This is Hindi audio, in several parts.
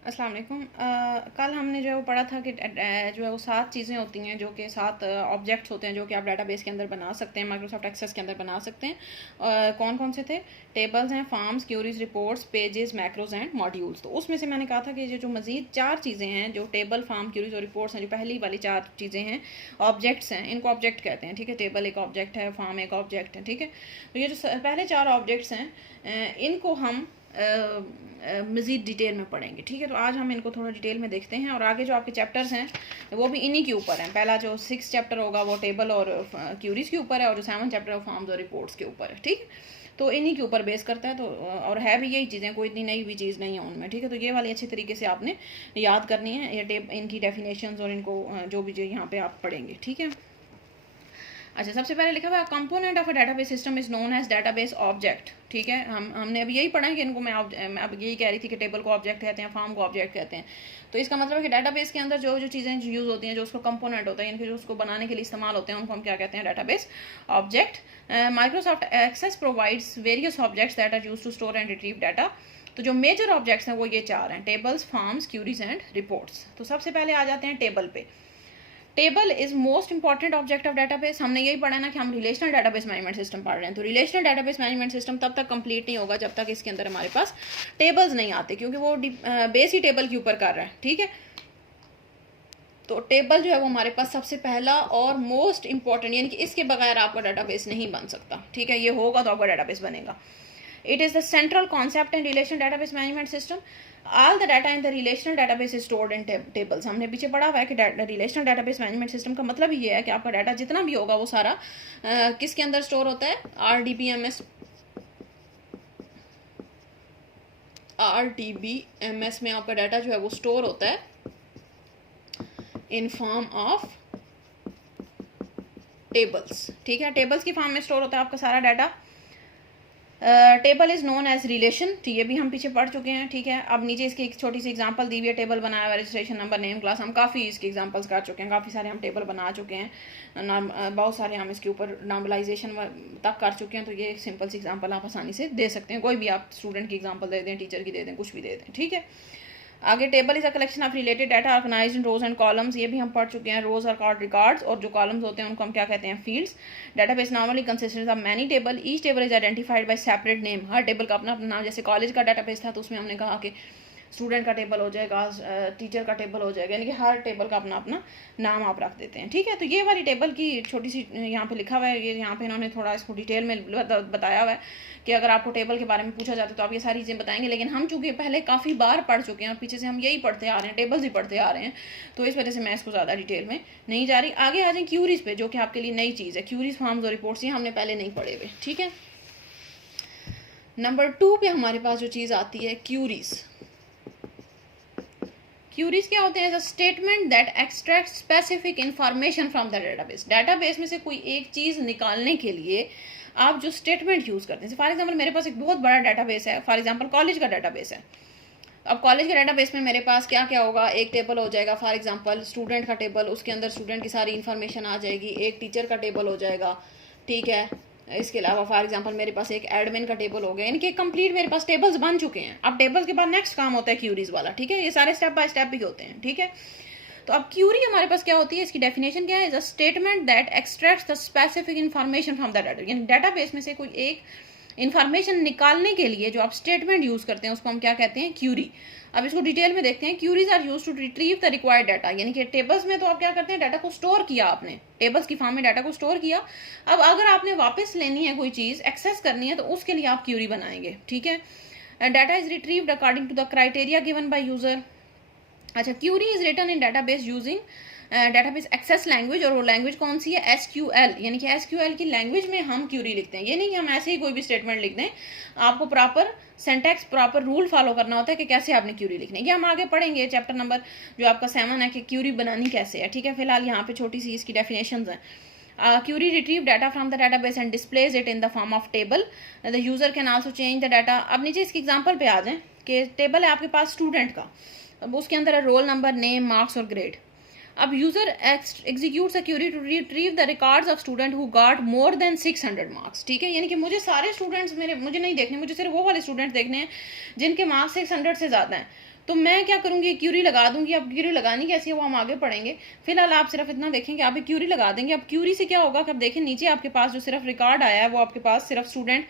अस्सलाम वालेकुम। कल हमने जो है वो पढ़ा था कि जो है वो 7 चीज़ें होती हैं जो कि 7 ऑब्जेक्ट्स होते हैं जो कि आप डाटाबेस के अंदर बना सकते हैं, माइक्रोसॉफ्ट एक्सेस के अंदर बना सकते हैं। कौन कौन से थे? टेबल्स हैं, forms, queries, reports, pages, macros and modules. तो उसमें से मैंने कहा था कि ये जो मज़ीद 4 चीज़ें हैं, जो टेबल, फॉर्म, क्यूरीज और रिपोर्ट्स हैं, जो पहली वाली 4 चीज़ें हैं, ऑब्जेक्ट्स हैं, इनको ऑब्जेक्ट कहते हैं। ठीक है, टेबल एक ऑब्जेक्ट है, फॉर्म एक ऑब्जेक्ट है। ठीक है, तो ये जो पहले 4 ऑब्जेक्ट्स हैं, इनको हम मज़ीद डिटेल में पढ़ेंगे। ठीक है, तो आज हम इनको थोड़ा डिटेल में देखते हैं और आगे जो आपके चैप्टर्स हैं वो भी इन्हीं के ऊपर हैं। पहला जो 6 चैप्टर होगा वो टेबल और क्यूरीज के ऊपर है, और जो 7 चैप्टर है फॉर्म्स और रिपोर्ट्स के ऊपर है। ठीक, तो इन्हीं के ऊपर बेस करता है। तो और है भी यही चीज़ें, कोई इतनी नई भी चीज़ नहीं है उनमें। ठीक है, तो ये वाली अच्छी तरीके से आपने याद करनी है, ये इनकी डेफिनेशंस और इनको जो भी जो यहाँ पे आप पढ़ेंगे। ठीक है, अच्छा, सबसे पहले लिखा हुआ है component of a database system is known as database object. ठीक है, हमने अभी यही पढ़ा है कि इनको मैं अब यही कह रही थी कि टेबल को ऑब्जेक्ट कहते हैं, फॉर्म को ऑब्जेक्ट कहते हैं। तो इसका मतलब है कि डेटाबेस के अंदर जो जो चीज़ें यूज़ होती हैं, जो उसको कंपोनेंट होता है, यानी कि जो उसको बनाने के लिए इस्तेमाल होते हैं, उनको हम क्या कहते हैं? Database object. Microsoft Access provides various objects that are use to store and retrieve data. तो जो मेजर ऑब्जेक्ट्स हैं वो ये 4 हैं: tables, forms, queries and reports. तो सबसे पहले आ जाते हैं टेबल पे। Table is most important object of database. हमने यही पढ़ा ना कि हम रिलेशनल डाटाबेस मैनेजमेंट सिस्टम पढ़ रहे हैं। तो रिलेशनल डाटाबेस मैनेजमेंट सिस्टम तब तक कंप्लीट नहीं होगा जब तक इसके अंदर हमारे पास टेबल्स नहीं आते, क्योंकि वो बेस ही टेबल के ऊपर कर रहा है। ठीक है, तो टेबल जो है वो हमारे पास सबसे पहला और मोस्ट इंपॉर्टेंट, यानी कि इसके बगैर आपका डाटाबेस नहीं बन सकता। ठीक है, ये होगा तो आपका डाटाबेस बनेगा। It is the central concept in relational database management system. All the data in the relational database is stored in tables. हमने पीछे पढ़ा हुआ है कि relational database management system का मतलब ये है कि आपका डाटा जितना भी होगा वो सारा किसके अंदर स्टोर होता है? RDBMS में आपका डाटा जो है वो स्टोर होता है इन फॉर्म ऑफ टेबल्स। ठीक है, टेबल्स की फॉर्म में स्टोर होता है आपका सारा data. Table is known as relation, तो ये भी हम पीछे पढ़ चुके हैं। ठीक है, अब नीचे इसकी एक छोटी सी एग्जांपल दी हुई है, टेबल बनाया हुआ, रजिस्ट्रेशन नंबर, नेम, क्लास। हम काफ़ी इसके एग्जांपल्स कर चुके हैं, काफ़ी सारे हम टेबल बना चुके हैं, बहुत सारे हम इसके ऊपर नॉर्मलाइजेशन तक कर चुके हैं। तो ये सिंपल सी एग्जांपल आप आसानी से दे सकते हैं, कोई भी आप स्टूडेंट की एग्जाम्पल दे दें, टीचर की दे दें, कुछ भी दे दें। ठीक है, आगे table is a collection of related data organized in rows and columns. ये भी हम पढ़ चुके हैं। रोज और कॉल्ड रिकॉर्ड्स, और जो कॉलम्स होते हैं उनको हम क्या कहते हैं? Fields. Database normally consistence of many table, each table is identified by separate name. हर टेबल का अपना अपना नाम, जैसे कॉलेज का डाटाबेस था तो उसमें हमने कहा कि स्टूडेंट का टेबल हो जाएगा, टीचर का टेबल हो जाएगा, यानी कि हर टेबल का अपना अपना नाम आप रख देते हैं। ठीक है, तो ये वाली टेबल की छोटी सी यहाँ पे लिखा हुआ है, ये यहाँ पे इन्होंने थोड़ा इसको डिटेल में बताया हुआ है कि अगर आपको टेबल के बारे में पूछा जाता है तो आप ये सारी चीज़ें बताएंगे। लेकिन हम चूंकि पहले काफ़ी बार पढ़ चुके हैं और पीछे से हम यही पढ़ते आ रहे हैं, टेबल्स ही पढ़ते आ रहे हैं, तो इस वजह से मैं इसको ज़्यादा डिटेल में नहीं जा रही। आगे आ जाए क्यूरीज पे, जो कि आपके लिए नई चीज़ है। क्यूरीज, फॉर्म्स और रिपोर्ट्स ये हमने पहले नहीं पढ़े हुए। ठीक है, नंबर 2 पे हमारे पास जो चीज़ आती है क्यूरीज। क्यूरीज क्या होते हैं? Statement that extract specific information from the database. Database में से कोई एक चीज़ निकालने के लिए आप जो स्टेटमेंट यूज़ करते हैं। फॉर एग्जांपल मेरे पास एक बहुत बड़ा डेटाबेस है, फॉर एग्जांपल कॉलेज का डेटाबेस है। अब कॉलेज के डेटाबेस में मेरे पास क्या क्या होगा? एक टेबल हो जाएगा फॉर एग्जांपल स्टूडेंट का टेबल, उसके अंदर स्टूडेंट की सारी इन्फॉर्मेशन आ जाएगी। एक टीचर का टेबल हो जाएगा। ठीक है, इसके अलावा फॉर एग्जांपल मेरे पास एक एडमिन का टेबल हो गया, इनके कंप्लीट मेरे पास टेबल्स बन चुके हैं। अब टेबल्स के बाद नेक्स्ट काम होता है क्यूरीज वाला। ठीक है, ये सारे स्टेप बाय स्टेप भी होते हैं। ठीक है, तो अब क्यूरी हमारे पास क्या होती है? इसकी डेफिनेशन क्या है? Statement that extracts the specific information from the data. यानी डाटाबेस में से कोई एक इन्फॉर्मेशन निकालने के लिए जो आप स्टेटमेंट यूज करते हैं उसको हम क्या कहते हैं? क्यूरी। अब इसको डिटेल में देखते हैं। Queries are use to retrieve the required data, यानी कि टेबल्स में तो आप क्या करते हैं? डाटा को स्टोर किया, आपने टेबल्स की फॉर्म में डाटा को स्टोर किया। अब अगर आपने वापस लेनी है कोई चीज, एक्सेस करनी है, तो उसके लिए आप क्यूरी बनाएंगे। ठीक है, data is retrieved according to the criteria given by user. अच्छा, query is written in database using database access language, और वो लैंग्वेज कौन सी है? SQL, यानी कि SQL की लैंग्वेज में हम क्यूरी लिखते हैं। ये नहीं कि हम ऐसे ही कोई भी स्टेटमेंट लिख दें, आपको प्रॉपर सेंटेक्स, प्रॉपर रूल फॉलो करना होता है कि कैसे आपने क्यूरी लिखनी है। ये हम आगे पढ़ेंगे, चैप्टर नंबर जो आपका 7 है कि क्यूरी बनानी कैसे है। ठीक है, फिलहाल यहाँ पे छोटी सी इसकी डेफिनेशन है। Query retrieve data from the database and displays it in the form of table. The user can also change the data. अब नीचे इसकी एग्जांपल पे आ जाएं कि टेबल है आपके पास स्टूडेंट का, अब उसके अंदर है रोल नंबर, नेम, मार्क्स और ग्रेड। अब user executes a query to retrieve the records of student who got more than 600 marks. ठीक है, यानी कि मुझे सारे स्टूडेंट्स मुझे नहीं देखने, मुझे सिर्फ वो वाले स्टूडेंट्स देखने हैं जिनके मार्क्स 600 से ज़्यादा हैं। तो मैं क्या करूँगी, क्यूरी लगा दूंगी। अब क्यूरी लगानी कैसी है वो हम आगे पढ़ेंगे, फिलहाल आप सिर्फ इतना देखें कि आप क्यूरी लगा देंगे। अब क्यूरी से क्या होगा कि अब देखें नीचे आपके पास जो सिर्फ रिकॉर्ड आया है वो आपके पास सिर्फ स्टूडेंट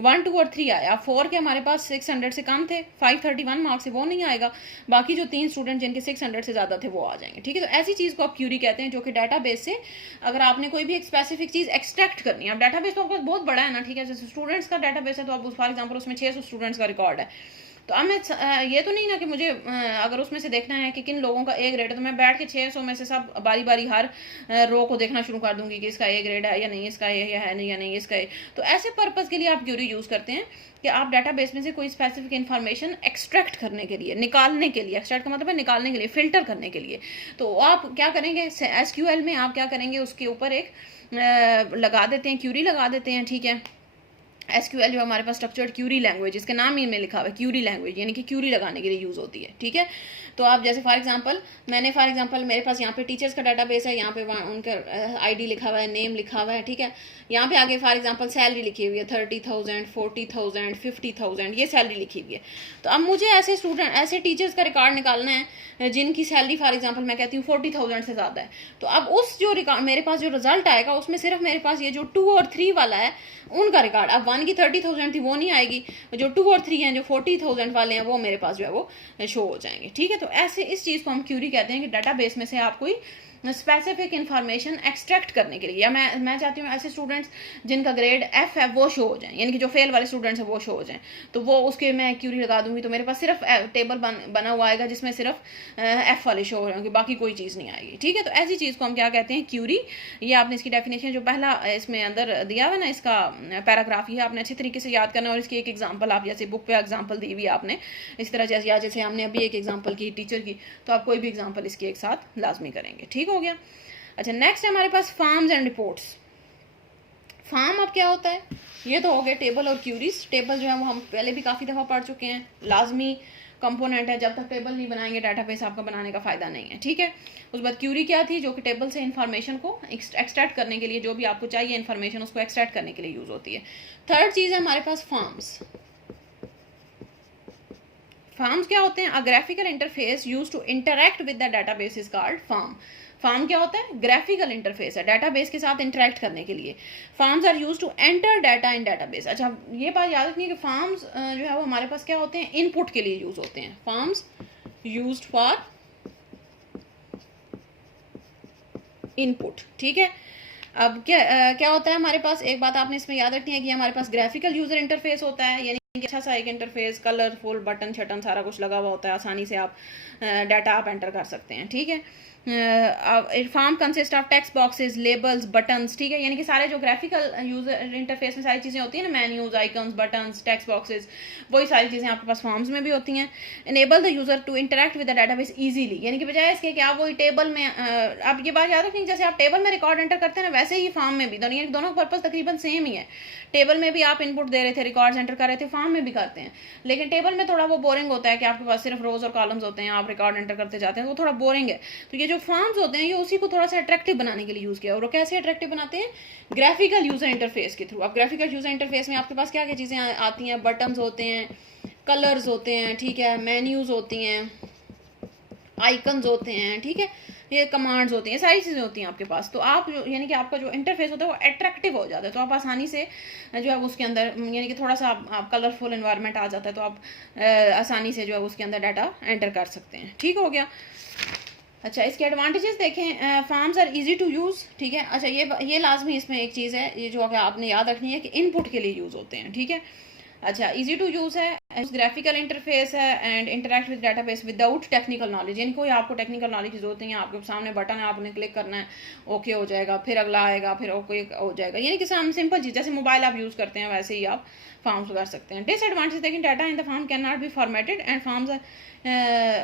1, 2 और 3 आया। 4 के हमारे पास 600 से कम थे, 531 मार्क्स से वो नहीं आएगा। बाकी जो 3 स्टूडेंट जिनके 600 से ज़्यादा थे वो आ जाएंगे, ठीक है। तो ऐसी चीज़ को आप क्यूरी कहते हैं, जो कि डाटाबेस से अगर आपने कोई भी एक स्पेसिफिक चीज़ एक्सट्रैक्ट करनी है। अब डाटाबेस तो आपका बहुत बड़ा है ना, ठीक है। जैसे स्टूडेंट्स का डाटाबेस है तो आप फॉर एग्जाम्पल उसमें 600 स्टूडेंट्स का रिकॉर्ड है। तो अब मैं ये तो नहीं ना कि मुझे अगर उसमें से देखना है कि किन लोगों का ए ग्रेड है, तो मैं बैठ के 600 में से सब बारी बारी हर रो को देखना शुरू कर दूंगी कि इसका ए ग्रेड है या नहीं, इसका ए है नहीं या नहीं, इसका ए। तो ऐसे पर्पज़ के लिए आप क्यूरी यूज़ करते हैं कि आप डाटाबेस में से कोई स्पेसिफिक इन्फॉर्मेशन एक्सट्रैक्ट करने के लिए, निकालने के लिए, एक्सट्रैक्ट का मतलब है निकालने के लिए, फिल्टर करने के लिए। तो आप क्या करेंगे, एसक्यूएल में आप क्या करेंगे, उसके ऊपर एक लगा देते हैं, क्यूरी लगा देते हैं, ठीक है। एसक्यूएल जो हमारे पास स्ट्रक्चर्ड क्यूरी लैंग्वेज, इसके नाम ही में लिखा हुआ है क्यूरी लैंग्वेज, यानी कि क्यूरी लगाने के लिए यूज़ होती है, ठीक है। तो आप जैसे फॉर एग्जांपल मेरे पास यहाँ पे टीचर्स का डाटाबेस है, यहाँ पे उनका आईडी लिखा हुआ है, नेम लिखा हुआ है, ठीक है। यहाँ पे आगे फॉर एग्जांपल सैलरी लिखी हुई है 30,000, 40,000, 50,000, ये सैलरी लिखी हुई है। तो अब मुझे ऐसे टीचर्स का रिकॉर्ड निकालना है जिनकी सैलरी फॉर एग्जांपल मैं कहती हूँ 40,000 से ज़्यादा है। तो अब उस जो रिकॉर्ड मेरे पास जो रिजल्ट आएगा उसमें सिर्फ मेरे पास ये जो 2 और 3 वाला है उनका रिकॉर्ड, अब 1 की 30,000 थी वो नहीं आएगी, जो 2 और 3 हैं जो 40,000 वाले हैं वो मेरे पास जो है वो शो हो जाएंगे, ठीक है। तो ऐसे इस चीज़ को हम क्यूरी कहते हैं कि डाटाबेस में से आप कोई स्पेसिफिक इन्फॉर्मेशन एक्सट्रैक्ट करने के लिए, या मैं चाहती हूँ ऐसे स्टूडेंट्स जिनका ग्रेड एफ है वो शो हो जाएं, यानी कि जो फेल वाले स्टूडेंट्स हैं वो शो हो जाएं, तो वो उसके मैं क्यूरी लगा दूंगी। तो मेरे पास सिर्फ टेबल बना हुआ आएगा जिसमें सिर्फ एफ वाले शो हो रहे होंगे, बाकी कोई चीज़ नहीं आएगी, ठीक है। तो ऐसी चीज़ को हम क्या कहते हैं, क्यूरी। ये आपने इसकी डेफिनेशन जो पहला इसमें अंदर दिया हुआ ना, इसका पैराग्राफ, ये आपने अच्छे तरीके से याद करना, और इसकी एक एग्जाम्पल आप जैसे बुक पे एग्जाम्पल दी हुई आपने इस तरह जैसे हमने अभी एक एग्जाम्पल की टीचर की, तो आप कोई भी एग्जाम्पल इसकी एक साथ लाजमी करेंगे, ठीक हो गया। अच्छा, नेक्स्ट है हमारे पास फॉर्म्स एंड रिपोर्ट्स। फॉर्म अब क्या होता है, ये तो हो गए टेबल और क्यूरीज। टेबल जो है वो हम पहले भी काफ़ी दफ़ा पढ़ चुके हैं, लाजमी कंपोनेंट है, जब तक टेबल नहीं बनाएंगे डाटाबेस आपका बनाने का फ़ायदा नहीं है, ठीक है। उस बाद क्यूरी क्या थी, जो कि टेबल से इन्फॉर्मेशन को एक्सट्रैक्ट करने के लिए, जो भी आपको चाहिए इन्फॉर्मेशन उसको एक्सट्रैक्ट करने के लिए यूज़ होती है। थर्ड चीज़ है हमारे पास फॉर्म्स। फॉर्म्स क्या होते हैं, a graphical interface use to interact with the database is called form. Form क्या होता है, ग्राफिकल इंटरफेस है डाटाबेस के साथ इंटरैक्ट करने के लिए। Forms are use to enter data in database. अच्छा, ये बात याद रखनी है कि फॉर्म्स जो है वो हमारे पास क्या होते हैं, इनपुट के लिए यूज होते हैं। फॉर्म्स यूज्ड फॉर इनपुट, ठीक है। अब क्या होता है हमारे पास, एक बात आपने इसमें याद रखनी है कि हमारे पास ग्राफिकल यूजर इंटरफेस होता है, यानी अच्छा सा एक इंटरफेस, कलरफुल बटन शटन सारा कुछ लगा हुआ होता है, आसानी से आप डाटा आप एंटर कर सकते हैं, ठीक है। Form consist of text boxes, labels, buttons, ठीक है। यानी कि सारे जो ग्राफिकल यूजर इंटरफेस में सारी चीज़ें होती हैं ना, menus, icons, buttons, text boxes, वही सारी चीज़ें आपके पास फॉर्म्स में भी होती हैं। Enable the user to interact with the database easily, यानी कि बजाय इसके कि आप वही टेबल में आप ये बात याद रखें, जैसे आप टेबल में रिकॉर्ड एंटर करते हैं ना, वैसे ही फॉर्म में भी दोनों पर्पज तकरीबन सेम ही है। टेबल में भी आप इनपुट दे रहे थे, रिकॉर्ड्स एंटर कर रहे थे, फॉर्म में भी करते हैं, लेकिन टेबल में थोड़ा वो बोरिंग होता है कि आपके पास सिर्फ रोज और कॉलम्स होते हैं, आप रिकॉर्ड एंटर करते जाते हैं, वो थोड़ा बोरिंग है। तो ये जो फॉर्म्स होते हैं ये उसी को थोड़ा सा अट्रैक्टिव बनाने के लिए यूज़ किया। और वो कैसे अट्रैक्टिव बनाते हैं, ग्राफिकल यूजर इंटरफेस के थ्रू। अब ग्राफिकल यूजर इंटरफेस में आपके पास क्या क्या चीज़ें आती हैं, बटन्स होते हैं, कलर्स होते हैं, ठीक है, मेन्यूज होती हैं, आइकन्स होते हैं, ठीक है, ये कमांड्स होती हैं, सारी चीज़ें होती हैं आपके पास। तो आप यानी कि आपका जो इंटरफेस होता है वो अट्रैक्टिव हो जाता है, तो आप आसानी से जो है उसके अंदर यानी कि थोड़ा सा आप कलरफुल एनवायरनमेंट आ जाता है, तो आप आसानी से जो है उसके अंदर डाटा एंटर कर सकते हैं, ठीक हो गया। अच्छा, इसके एडवांटेजेस देखें, forms are easy to use, ठीक है। अच्छा, ये लाजमी इसमें एक चीज़ है, ये जो आपने याद रखनी है कि इनपुट के लिए यूज़ होते हैं, ठीक है। अच्छा, इजी टू यूज़ है, ग्राफिकल इंटरफेस है, and interact with database without technical knowledge, यानी कोई आपको टेक्निकल नॉलेज की जरूरत नहीं है, आपके सामने बटन है, आपने क्लिक करना है, ओके हो जाएगा, फिर अगला आएगा, फिर ओके हो जाएगा, यानी कि सिंपल चीज़, जैसे मोबाइल आप यूज़ करते हैं वैसे ही आप फॉर्म्स कर सकते हैं। डिसएडवांटेज देखें, data in the form can not be formatted and forms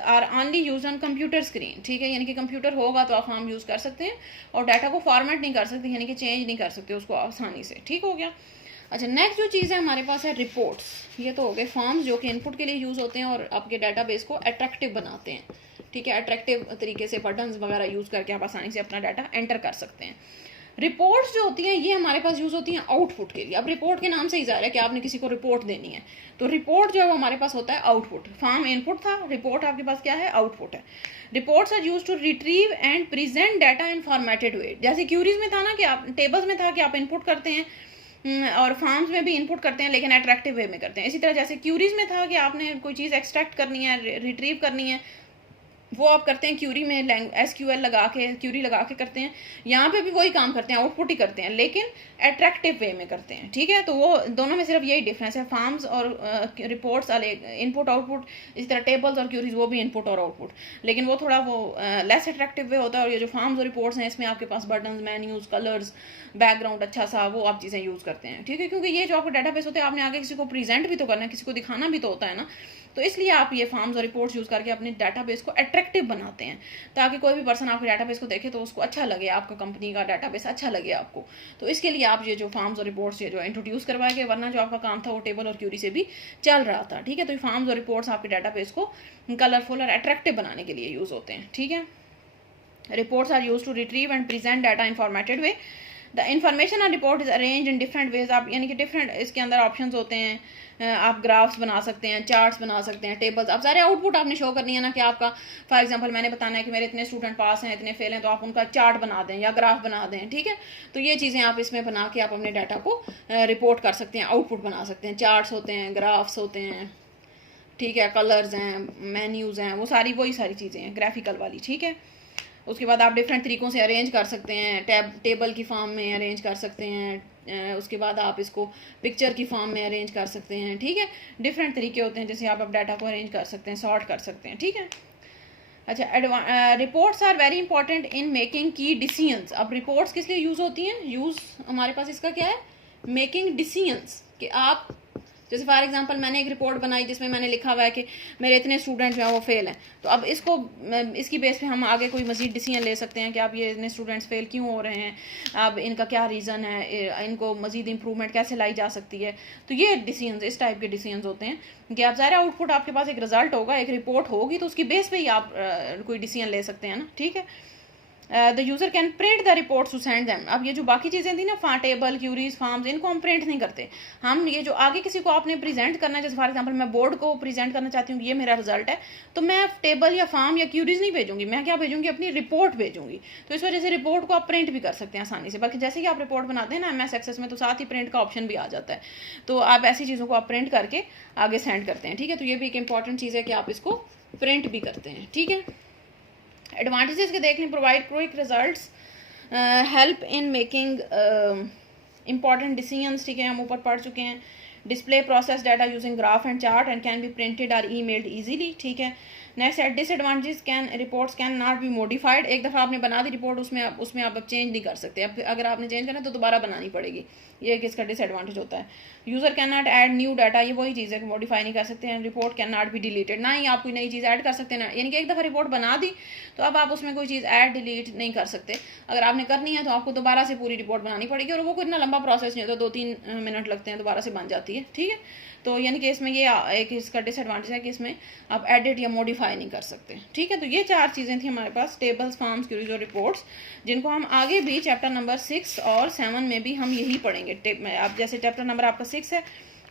are only use on computer screen, ठीक है, यानी कि कंप्यूटर होगा तो आप फॉर्म यूज़ कर सकते हैं, और डाटा को फॉर्मेट नहीं कर सकते, यानी कि चेंज नहीं कर सकते उसको आसानी से, ठीक हो गया। अच्छा, नेक्स्ट जो चीज़ है हमारे पास है रिपोर्ट्स। ये तो हो गए फॉर्म्स जो कि इनपुट के लिए यूज़ होते हैं और आपके डाटाबेस को अट्रैक्टिव बनाते हैं, ठीक है, अट्रैक्टिव तरीके से बटन्स वगैरह यूज़ करके आप आसानी से अपना डाटा एंटर कर सकते हैं। रिपोर्ट्स जो होती हैं ये हमारे पास यूज़ होती हैं आउटपुट के लिए। अब रिपोर्ट के नाम से ही ज़ाहिर है कि आपने किसी को रिपोर्ट देनी है, तो रिपोर्ट जो है वो हमारे पास होता है आउटपुट। फॉर्म इनपुट था, रिपोर्ट आपके पास क्या है, आउटपुट है। Reports are use to retrieve and present data in formatted way. जैसे क्यूरीज में था ना कि आप, टेबल्स में था कि आप इनपुट करते हैं और फॉर्म्स में भी इनपुट करते हैं लेकिन अट्रैक्टिव वे में करते हैं। इसी तरह जैसे क्यूरीज में था कि आपने कोई चीज़ एक्सट्रैक्ट करनी है, रिट्रीव करनी है, वो आप करते हैं क्यूरी में, SQL लगा के, क्यूरी लगा के करते हैं। यहाँ पे भी वही काम करते हैं, आउटपुट ही करते हैं लेकिन अट्रैक्टिव वे में करते हैं, ठीक है। तो वो दोनों में सिर्फ यही डिफरेंस है, फॉर्म्स और रिपोर्ट्स अलग, इनपुट आउटपुट। इसी तरह टेबल्स और क्यूरीज वो भी इनपुट और आउटपुट, लेकिन वो थोड़ा वो लेस अट्रैक्टिव वे होता है। और ये जो फॉर्म्स और रिपोर्ट्स हैं इसमें आपके पास बटन्स, मेन्यूज, कलर्स, बैकग्राउंड अच्छा सा वो आप चीज़ें यूज़ करते हैं, ठीक है। क्योंकि ये जो आपका डाटाबेस होता है आपने आगे किसी को प्रेजेंट भी तो करना है, किसी को दिखाना भी तो होता है ना। तो इसलिए आप ये फॉर्म्स और रिपोर्ट्स यूज़ करके अपने डाटाबेस को अट्रैक्टिव बनाते हैं, ताकि कोई भी पर्सन आपके डाटाबेस को देखे तो उसको अच्छा लगे, आपका कंपनी का डाटाबेस अच्छा लगे आपको। तो इसके लिए आप ये जो फॉर्म्स और रिपोर्ट्स ये जो इंट्रोड्यूस करवाए गए, वरना जो आपका काम था वो टेबल और क्यूरी से भी चल रहा था, ठीक है। तो ये फॉर्म्स और रिपोर्ट्स आपके डाटाबेस को कलरफुल और अट्रैक्टिव बनाने के लिए यूज़ होते हैं, ठीक है। Reports are use to retrieve and present data in formatted way. The information on report is arrange in different ways. आप यानी कि डिफरेंट इसके अंदर ऑप्शंस होते हैं, आप ग्राफ्स बना सकते हैं, चार्ट्स बना सकते हैं, टेबल्स। अब सारे आउटपुट आपने शो करनी है ना कि आपका, फॉर एग्जांपल मैंने बताना है कि मेरे इतने स्टूडेंट पास हैं, इतने फेल हैं, तो आप उनका चार्ट बना दें या ग्राफ बना दें, ठीक है। तो ये चीज़ें आप इसमें बना के आप अपने डाटा को रिपोर्ट कर सकते हैं, आउटपुट बना सकते हैं। चार्ट्स होते हैं, ग्राफ्स होते हैं, ठीक है, कलर्स हैं, मेन्यूज़ हैं, वो सारी वही सारी चीज़ें हैं ग्राफिकल वाली, ठीक है। उसके बाद आप डिफरेंट तरीक़ों से अरेंज कर सकते हैं, टेबल की फॉर्म में अरेंज कर सकते हैं, उसके बाद आप इसको पिक्चर की फॉर्म में अरेंज कर सकते हैं, ठीक है। डिफरेंट तरीके होते हैं जैसे आप डाटा को अरेंज कर सकते हैं, सॉर्ट कर सकते हैं, ठीक है। अच्छा, reports are very important in making key decisions. अब रिपोर्ट्स किस लिए यूज़ होती हैं, यूज़ हमारे पास इसका क्या है, मेकिंग डिसीजंस। कि आप जैसे फॉर एग्जांपल मैंने एक रिपोर्ट बनाई जिसमें मैंने लिखा हुआ है कि मेरे इतने स्टूडेंट जो हैं वो फेल हैं, तो अब इसको, इसकी बेस पे हम आगे कोई मजीद डिसीजन ले सकते हैं कि अब ये इतने स्टूडेंट्स फेल क्यों हो रहे हैं, अब इनका क्या रीज़न है, इनको मजीद इंप्रूवमेंट कैसे लाई जा सकती है। तो ये डिसीजन, इस टाइप के डिसीजन होते हैं कि आप ज़ाहिर आउटपुट आपके पास एक रिजल्ट होगा, एक रिपोर्ट होगी, तो उसकी बेस पे ही आप कोई डिसीजन ले सकते हैं ना, ठीक है। The user can print the reports to send them. अब ये जो बाकी चीज़ें थी ना, टेबल, क्यूरीज, फॉर्म्स, इनको हम प्रिंट नहीं करते। हम ये जो आगे किसी को आपने प्रेजेंट करना है, जैसे फॉर एग्जांपल मैं बोर्ड को प्रेजेंट करना चाहती हूँ कि ये मेरा रिजल्ट है, तो मैं टेबल या फॉर्म या क्यूरीज नहीं भेजूंगी, मैं क्या भेजूंगी, अपनी रिपोर्ट भेजूंगी। तो इस वजह से रिपोर्ट को आप प्रिंट भी कर सकते हैं आसानी से। बल्कि जैसे कि आप रिपोर्ट बनाते हैं ना MS एक्सेस में, तो साथ ही प्रिंट का ऑप्शन भी आ जाता है, तो आप ऐसी चीज़ों को आप प्रिंट करके आगे सेंड करते हैं, ठीक है। तो ये भी एक इंपॉर्टेंट चीज़ है कि आप इसको प्रिंट भी करते हैं, ठीक है। एडवांटेजेस के देख लें, provide quick results, help in making important decisions, ठीक है, हम ऊपर पढ़ चुके हैं। Display process data using graph and chart and can be printed और ईमेल्ड इजीली, ठीक है। नेक्स्ट है disadvantages, reports can not be modified. एक दफ़ा आपने बना दी रिपोर्ट, उसमें आप अब चेंज नहीं कर सकते। अब अगर आपने चेंज करना है तो दोबारा बनानी पड़ेगी, ये एक इसका डिसएडवांटेज होता है। User can not add new data, ये वही चीज़ है कि मॉडिफाई नहीं कर सकते हैं। Report can not be deleted, ना ही आप कोई नई चीज़ ऐड कर सकते हैं ना, यानी कि एक दफ़ा रिपोर्ट बना दी तो अब आप उसमें कोई चीज़ ऐड डिलीट नहीं कर सकते। अगर आपने करनी है तो आपको दोबारा से पूरी रिपोर्ट बनानी पड़ेगी, और वो कोई इतना लंबा प्रोसेस नहीं होता, 2-3 मिनट लगते हैं, दोबारा से बन जाती है, ठीक है। तो यानी कि इसमें ये एक इसका डिसएडवांटेज है कि इसमें आप एडिट या मॉडिफाई नहीं कर सकते, ठीक है। तो ये 4 चीज़ें थी हमारे पास, टेबल्स, फॉर्म्स, क्यूरीज और रिपोर्ट्स, जिनको हम आगे भी चैप्टर नंबर 6 और 7 में भी हम यही पढ़ेंगे। अब जैसे चैप्टर नंबर आपका 6 है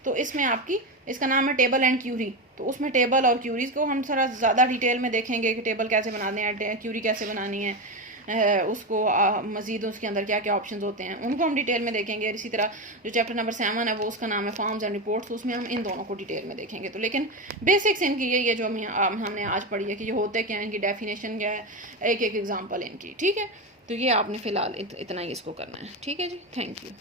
तो इसमें आपकी, इसका नाम है टेबल एंड क्यूरी, तो उसमें टेबल और क्यूरीज को हम थोड़ा ज़्यादा डिटेल में देखेंगे कि टेबल कैसे बनाने हैं, क्यूरी कैसे बनानी है, उसको मज़ीद उसके अंदर क्या क्या ऑप्शंस होते हैं उनको हम डिटेल में देखेंगे। इसी तरह जो चैप्टर नंबर 7 है वो उसका नाम है फॉर्म्स एंड रिपोर्ट्स, तो उसमें हम इन दोनों को डिटेल में देखेंगे। तो लेकिन बेसिक्स इनकी ये जो हमने आज पढ़ी है कि ये होते क्या है, इनकी डेफिनेशन क्या है, एक एक एग्जाम्पल इनकी, ठीक है। तो ये आपने फ़िलहाल इतना ही इसको करना है, ठीक है जी। Thank you.